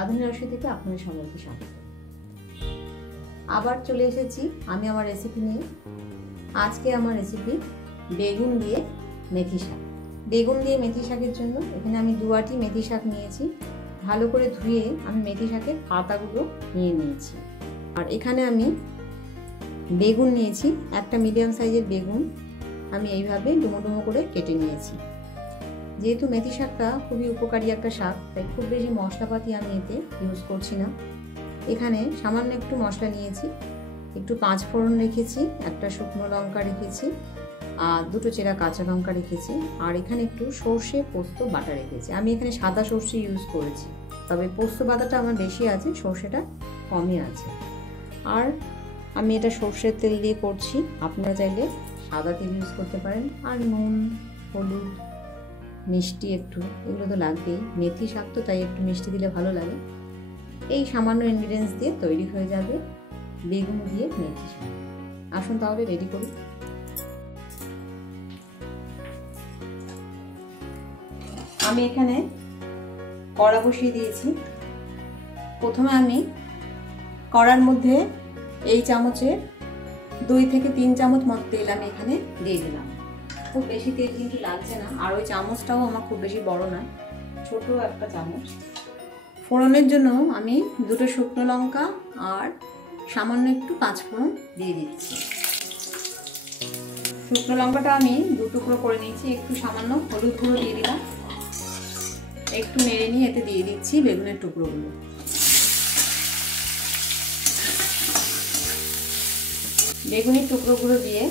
রাঁধুনি রসিপিতে আপনাদের সবাইকে স্বাগত। আবার চলে এসেছি আমি আমার রেসিপি নিয়ে। আজকে আমার রেসিপি বেগুন দিয়ে মেথি শাক। বেগুন দিয়ে মেথি শাকের জন্য এখানে আমি 2 আঁটি মেথি শাক নিয়েছি। ভালো করে ধুয়ে আমি মেথি শাকের পাতাগুলো নিয়ে নিয়েছি। আর এখানে আমি বেগুন নিয়েছি, একটা মিডিয়াম সাইজের বেগুন আমি এইভাবে ডুমো ডুমো করে কেটে নিয়েছি। যেহেতু মেথি শাকটা খুবই উপকারী একটা শাক, তাই খুব বেশি মশলাপাতি আমি এতে ইউজ করছি না। এখানে সামান্য একটু মশলা নিয়েছি, একটু 5 ফোড়ন রেখেছি, একটা শুকনো লঙ্কা রেখেছি, আর 2টো চেরা কাঁচা লঙ্কা রেখেছি, আর এখানে একটু সর্ষে পোস্ত বাটা রেখেছি। আমি এখানে সাদা সর্ষে ইউজ করেছি, তবে পোস্ত বাটাটা আমার বেশি আছে, সর্ষেটা কমই আছে। আর আমি এটা সর্ষের তেল দিয়ে করছি, আপনারা চাইলে সাদা তেল ইউজ করতে পারেন। আর নুন, হলুদ, মিষ্টি একটু, এগুলো তো লাগবেই, মেথি শাক তো তাই একটু মিষ্টি দিলে ভালো লাগে। এই সামান্য ইনগ্রিডিয়েন্টস দিয়ে তৈরি হয়ে যাবে বেগুন দিয়ে মেথি শাক। আসুন তাহলে রেডি করি। আমি এখানে কড়া বসিয়ে দিয়েছি। প্রথমে আমি কড়ার মধ্যে এই চামচের 2 থেকে 3 চামচ মতো তেল আমি এখানে দিয়ে দিলাম। খুব বেশি তেল কিন্তু লাগছে না, আর ওই চামচটাও আমার খুব বেশি বড় নয়, ছোট একটা চামচ। ফোড়নের জন্য আমি 2টো শুকনো লঙ্কা আর সামান্য একটু 5 ফোড়ন দিয়ে দিচ্ছি। শুকনো লঙ্কাটা আমি 2 টুকরো করে নিয়েছি। একটু সামান্য হলুদ গুঁড়ো দিয়ে দিলাম, একটু নেড়ে নিয়ে এতে দিয়ে দিচ্ছি বেগুনের টুকরোগুলো। বেগুনের টুকরোগুলো দিয়ে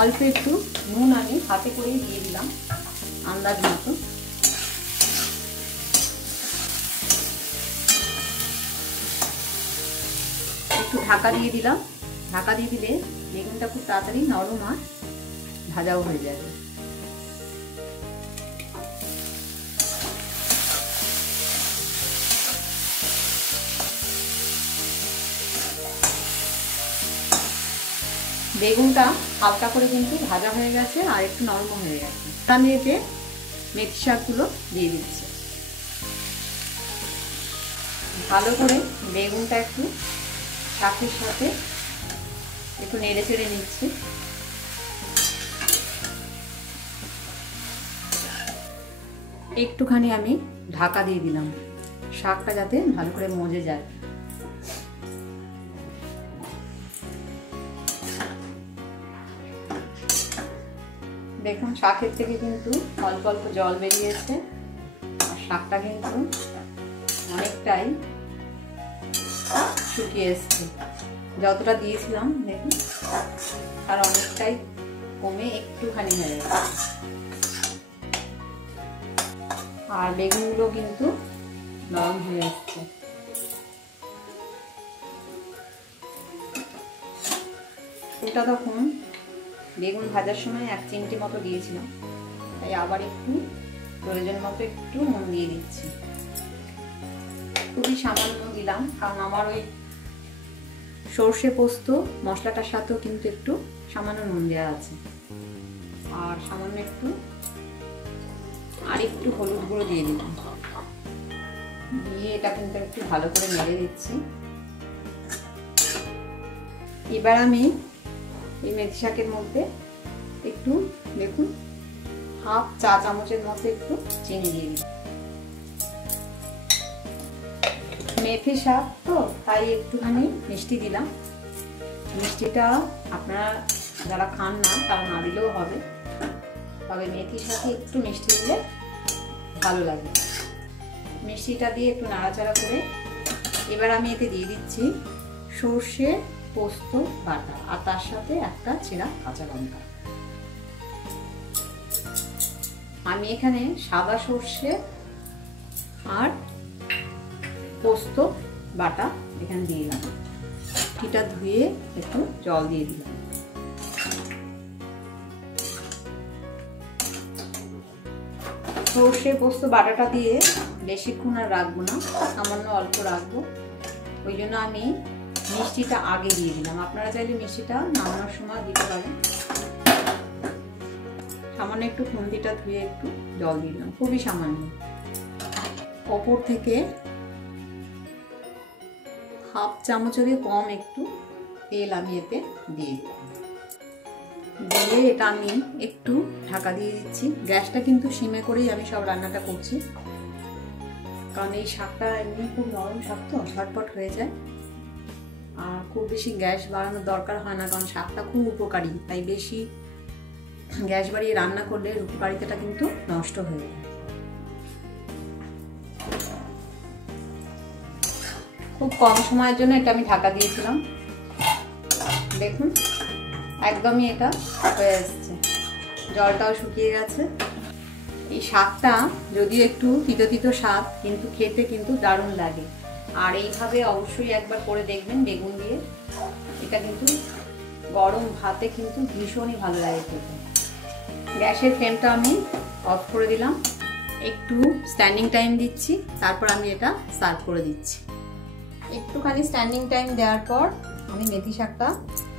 অল্প একটু নুন আমি হাতে করে দিয়ে দিলাম আন্দাজ মতো। একটু ঢাকা দিয়ে দিলাম। ঢাকা দিয়ে দিলে বেগুনটা খুব তাড়াতাড়ি নরম আর ভাজাও হয়ে যাবে। বেগুনটা হালকা করে কিন্তু ভাজা হয়ে গেছে আর একটু নরম হয়ে গেছে। আমি এতে মেথি শাকগুলো দিয়ে দিচ্ছি। ভালো করে বেগুনটা একটু শাকের সাথে একটু নেড়ে চেড়ে নিচ্ছি। একটুখানি আমি ঢাকা দিয়ে দিলাম, শাকটা যাতে ভালো করে মজে যায়। দেখুন শাকের থেকে কিন্তু অল্প অল্প জল বেরিয়েছে, আর শাকটা কিন্তু অনেকটাই শুকিয়ে এসছে। যতটা দিয়েছিলাম দেখুন আর অনেকটাই কমে একটুখানি হয়ে গেছে। আর বেগুনগুলো কিন্তু নরম হয়ে এসছে। এটা তখন বেগুন ভাজার সময় 1 চিমটি মতো দিয়েছিলাম, তাই আবার একটু প্রয়োজন মতো একটু নুন দিয়ে দিচ্ছি। খুবই সামান্য দিলাম, কারণ আমার ওই সর্ষে পোস্ত মশলাটার সাথেও কিন্তু একটু সামান্য নুন দেওয়া আছে। আর সামান্য একটু আর একটু হলুদ গুঁড়ো দিয়ে দিলাম, দিয়ে এটা কিন্তু একটু ভালো করে নেড়ে দিচ্ছি। এবার আমি এই মেথি শাকের মধ্যে একটু দেখুন 1/2 চা চামচের মতো একটু চিনি দিয়ে দিই। মেথি শাক তো তাই একটুখানি মিষ্টি দিলাম। মিষ্টিটা আপনারা যারা খান না তারা না দিলেও হবে, তবে মেথি শাকে একটু মিষ্টি দিলে ভালো লাগে। মিষ্টিটা দিয়ে একটু নাড়াচাড়া করে এবার আমি এতে দিয়ে দিচ্ছি সর্ষে পোস্ত বাটা, আর তার সাথে একটা চেরা কাঁচা লঙ্কা। আমি এখানে সাদা সর্ষে আর পোস্ত বাটা এখানে দিয়ে দিলাম। এটা ধুয়ে একটু জল দিয়ে দিলাম। সর্ষে পোস্ত বাটাটা দিয়ে বেশিক্ষণ আর রাখবো না, সামান্য অল্প রাখবো। ওই জন্য আমি মিষ্টিটা আগে দিয়ে দিলাম। আপনারা চাইলে মিষ্টিটা নামানোর সময় দিতে পারেন। সামান্য একটু খুন্তিটা ধুয়ে একটু জল দিয়ে দিলাম, খুবই সামান্য। ওপর থেকে চামচেরও কম একটু তেল আমি এতে দিয়ে দিলাম। দিয়ে এটা আমি একটু ঢাকা দিয়ে দিচ্ছি। গ্যাসটা কিন্তু সিমে করেই আমি সব রান্নাটা করছি, কারণ এই শাকটা এমনি খুব নরম শাক তো ঝটপট হয়ে যায়, আর খুব বেশি গ্যাস বাড়ানোর দরকার হয় না, কারণ শাকটা খুব উপকারী। তাই বেশি গ্যাস বাড়িয়ে রান্না করলে উপকারিতাটা কিন্তু নষ্ট হয়ে যায়। খুব কম সময়ের জন্য এটা আমি ঢাকা দিয়েছিলাম। দেখুন একদমই এটা হয়ে আসছে, জলটাও শুকিয়ে গেছে। এই শাকটা যদিও একটু তিতো তিতো স্বাদ, কিন্তু খেতে কিন্তু দারুণ লাগে। আর এইভাবে অবশ্যই একবার করে দেখবেন বেগুন দিয়ে। এটা কিন্তু গরম ভাতে কিন্তু ভীষণই ভালো লাগে খেতে। গ্যাসের ফ্লেমটা আমি অফ করে দিলাম, একটু স্ট্যান্ডিং টাইম দিচ্ছি, তারপর আমি এটা সার্ভ করে দিচ্ছি। একটুখানি স্ট্যান্ডিং টাইম দেওয়ার পর আমি মেথি শাকটা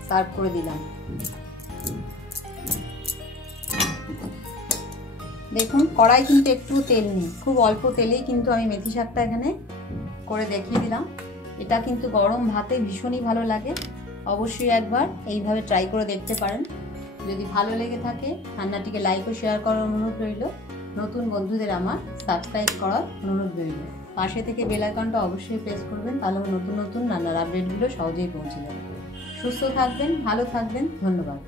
সার্ভ করে দিলাম। দেখুন কড়াই কিন্তু একটু তেল নেই, খুব অল্প তেলেই কিন্তু আমি মেথি শাকটা এখানে করে দেখিয়ে দিলাম। এটা কিন্তু গরম ভাতে ভীষণই ভালো লাগে। অবশ্যই একবার এইভাবে ট্রাই করে দেখতে পারেন। যদি ভালো লেগে থাকে রান্নাটিকে লাইক ও শেয়ার করার অনুরোধ রইল। নতুন বন্ধুদের আমার সাবস্ক্রাইব করার অনুরোধ রইল। পাশে থেকে বেল আইকনটা অবশ্যই প্রেস করবেন, তাহলে নতুন নতুন রান্নার আপডেটগুলো সহজেই পৌঁছে যাবে। সুস্থ থাকবেন, ভালো থাকবেন, ধন্যবাদ।